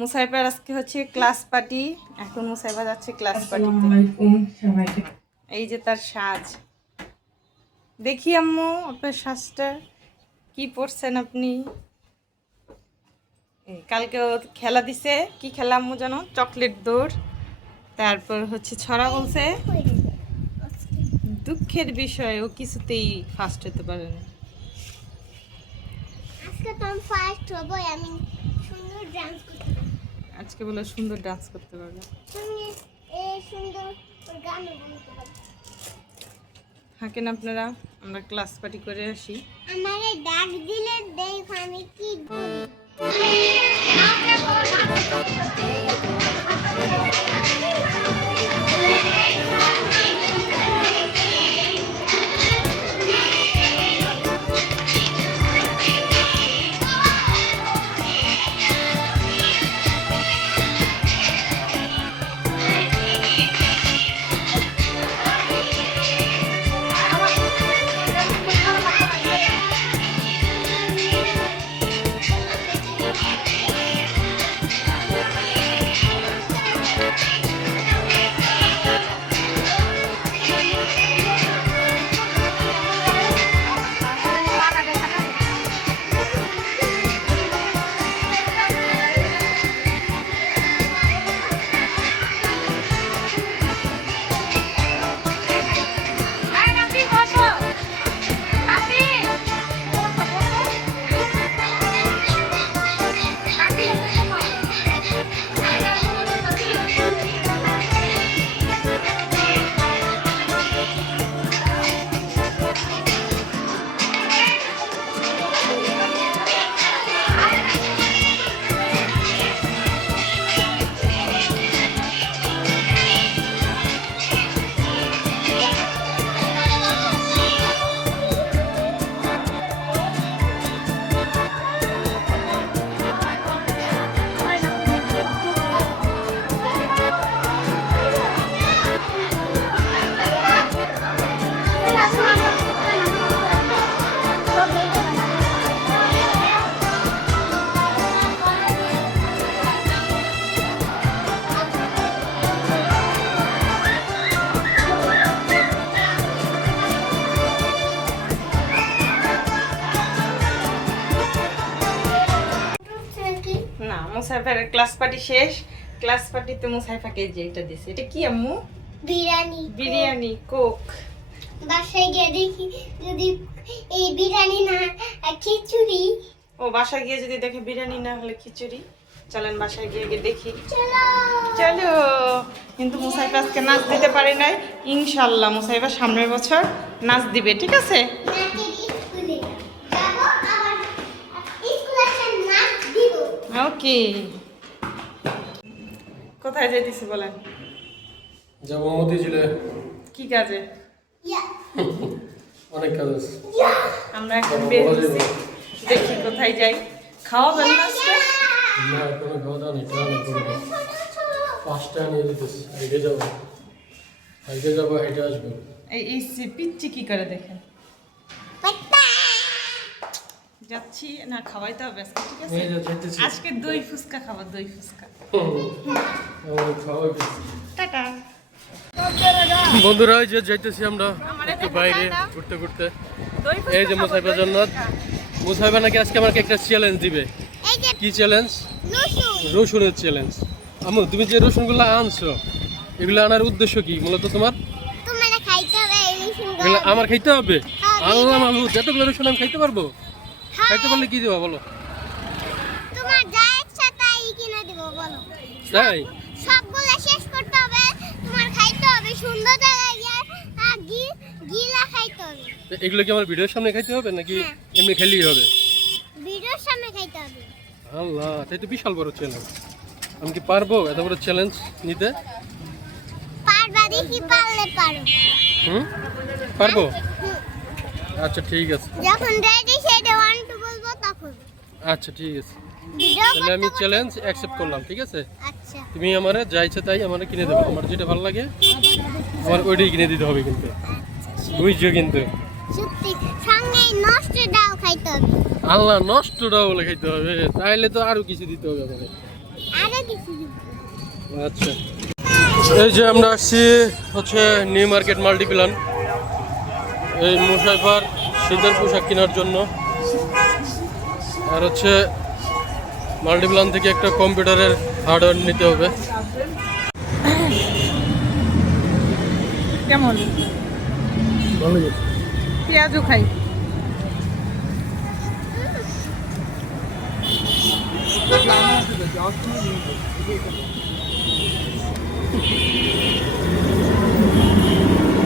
মুসাইফার আজকে হচ্ছে class party. এখন মুসাইফা যাচ্ছে ক্লাস পার্টিতে। এই যে তার সাজ। দেখি আম্মু আপনার সাজটা কি পরছেন আপনি? কালকে ও খেলা দিছে। কি খেলা আম্মু জানো? চকলেট দৌড়। তারপর হচ্ছে ছড়া বলছে। দুঃখের বিষয় ও কিছুতেই ফার্স্ট হতে পারেনি আজকে তো আমি ফার্স্ট হব আমি সুন্দর ডান্স। আজকে বলে সুন্দর ডান্স করতে পারবে। থাকেন আপনারা, আমরা ক্লাস পার্টি করে আসি। আমারে ডাক দিলে মুসাইফার ক্লাস পার্টি শেষ ক্লাস পার্টিতে মুসাইফাকে যে এটা দিছে? এটা কি আম্মু? বিরিয়ানি বিরিয়ানি কোক। বাসায় গিয়ে দেখি যদি এই বিরিয়ানি না আর খিচুড়ি। ও বাসায় গিয়ে যদি দেখে বিরিয়ানি না হলে খিচুড়ি? চলেন বাসায় গিয়ে গিয়ে দেখি। চলো। চলো। কিন্তু মুসাইফা আজকে নাচ দিতে পারে নাই। ইনশাল্লাহ মুসাইফা সামনের বছর নাচ দিবে ঠিক আছে? ওকে কোথায় যেতেছি বলেন? যাব মতিঝিলে কি কাজে? অনেক কাজ আছে। আমরা এখন বের দেখি কোথায় যাই। খাওয়াবেন না আজকে? না কোনো খাওয়া দাওয়া নেই নেই কোনো। নেই। পাঁচটা নিয়ে দিতেছি আগে যাব। আগে যাব হেঁটে আসব। এই এই সে- পিচ্ছি কি করে দেখেন? যাচ্ছি না খাওয়াইতে হবে আজকে ঠিক আছে? আজকে দই ফুচকা খাব দই ফুচকা। খাওয়া টাটা। বন্ধুরা এই যে যাইতেছি আমরা একটু বাইরে ঘুরতে ঘুরতে। দই এই যে দই জান্নাত। মুসাইফা নাকি আজকে আমাকে একটা চ্যালেঞ্জ দিবে। এই কি চ্যালেঞ্জ রসুনের চ্যালেঞ্জ আমু তুমি যে রসুনগুলো আনছো এগুলো আনার উদ্দেশ্য কি? মূলত তোমার। আমার খাইতে হবে? আল্লাহ মাহমুদ এতগুলো রসুন আমি খাইতে পারব? খাইতে পারলে কি দেবো বলো? তোমার যা ইচ্ছা তাই কিনে দিব বলো। তাই? সবগুলো শেষ করতে হবে তোমার খাইতে হবে সুন্দর জায়গায় গিয়ে আর গি গিলা খাইতে হবে। এগুলো কি আমার ভিডিওর সামনে খাইতে হবে নাকি হ্যাঁ। এমনি খেলেই হবে? ভিডিওর সামনে খাইতে হবে। আল্লাহ তাই তো বিশাল বড় চ্যালেঞ্জ আমি কি পারব এত বড় চ্যালেঞ্জ নিতে? পারবা দেখি পারলে পারো। হুম? পারব? আচ্ছা ঠিক আছে। যখন রেডি আচ্ছা ঠিক আছে। তাহলে আমি চ্যালেঞ্জ অ্যাকসেপ্ট করলাম ঠিক আছে? আচ্ছা। তুমি আমারে যা ইচ্ছে তাই আমার কিনে দেবো। আমার যেটা ভালো লাগে আমার ওইটাই কিনে দিতে হবে কিন্তু। বুঝছ কিন্তু? সঙ্গে নষ্ট ডাল খাইতে হবে। আল্লাহ নষ্টটা বলে খাইতে হবে। তাইলে তো আরও কিছু দিতে হবে আমাকে আরও কিছু দিব আচ্ছা। এই যে আমরা আসছি হচ্ছে নিউ মার্কেট মাল্টিপ্লান। এই মুসাইফার শীতের পোশাক কেনার জন্য। আর হচ্ছে মাল্টিপ্লান থেকে একটা কম্পিউটারের হার্ডওয়্যার নিতে হবে। কেমন? পেঁয়াজও খাই।